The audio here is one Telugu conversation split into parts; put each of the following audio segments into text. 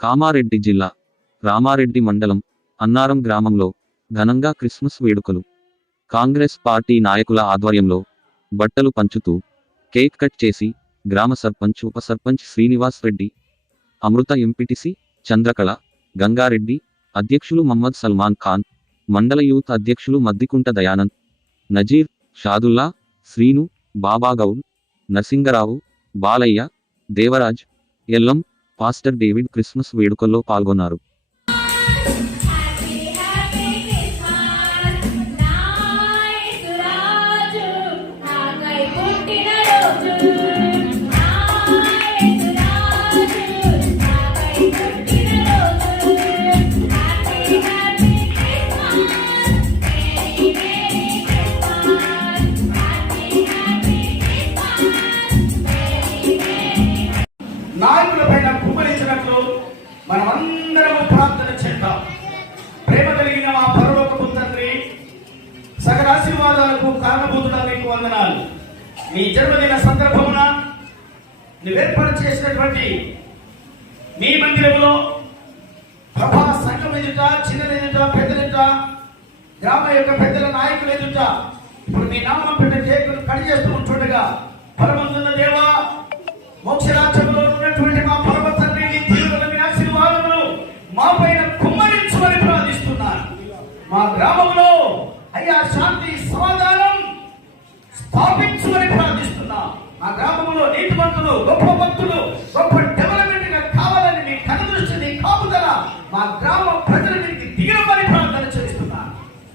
కామారెడ్డి జిల్లా రామారెడ్డి మండలం అన్నారం గ్రామంలో ఘనంగా క్రిస్మస్ వేడుకలు. కాంగ్రెస్ పార్టీ నాయకుల ఆధ్వర్యంలో బట్టలు పంచుతూ కేక్ కట్ చేసి గ్రామ సర్పంచ్ ఉప సర్పంచ్ శ్రీనివాస్ రెడ్డి అమృత ఎంపీటీసీ చంద్రకళ గంగారెడ్డి అధ్యక్షులు మహమ్మద్ సల్మాన్ ఖాన్ మండల యూత్ అధ్యక్షులు Maddikunta Dayanand Nazeer Shadulla Srinu Babagoud Narasingarao Balaiah Devaraj Ellam pastor David Christmas వేడుకల్లో పాల్గొన్నారు. వందనాలు. మీ జన్మదిన సందర్భమున నువ్వేర్పాటు చేసినటువంటి మీ మందిరంలో ప్రభా సంఘం ఎదుట చిన్నల ఎదుట పెద్దల ఎదుట గ్రామ యొక్క పెద్దల నాయకులు ఎదుట ఇప్పుడు మీ నామం పెట్ట కేకును కడి చేస్తూ ఉంటుండగా పరమందున్న దేవా మోక్షరాజ్యంలో ఉన్నటువంటి మా పరమ తండ్రి ఆశీర్వాదములు మా పైన కుమ్మరించమని ప్రార్థిస్తున్నాను. మా గ్రామంలో అయ్యా శాంతి సమాధానం స్థాపించమని ప్రార్థిస్తున్నా. మా గ్రామంలో నీతిమంతులు గొప్ప భక్తులు గొప్ప డెవలప్మెంట్గా కావాలని మీ కనుదృష్టి నీ కాపుదల మా గ్రామ ప్రజల మీదకి దిగమని ప్రార్థన చేస్తున్నా.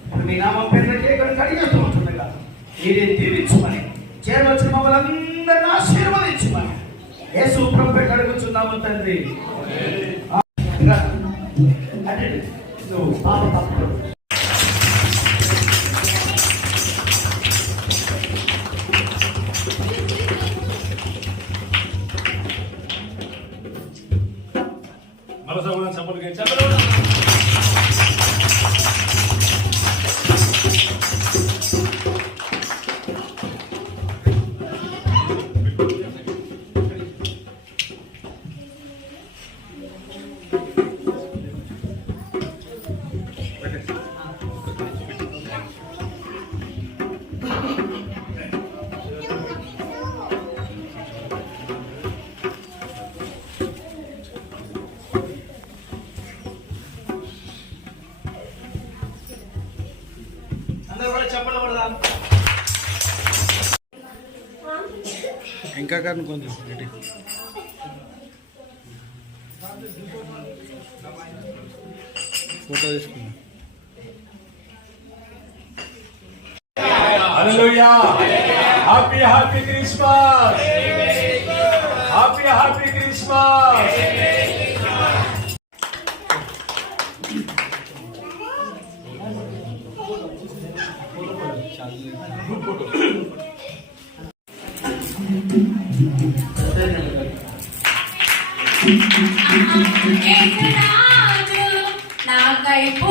ఇప్పుడు మీ నామం పేరు కేకలు కడిగేస్తూ ఉంటుండగా మీరే దీవించమని చేరవచ్చిన మమ్మల్ని అందరిని ఆశీర్వదించమని. యేసు ప్రభు అడుగుతున్నాము తండ్రి. అంటే నువ్వు పాప తప్పుడు Okay, ఇంకా కానీ కొంచెం. ఫోటో తీసుకుందాం. Hallelujah. Happy happy Christmas. Happy happy Christmas. நான் கைப்பூ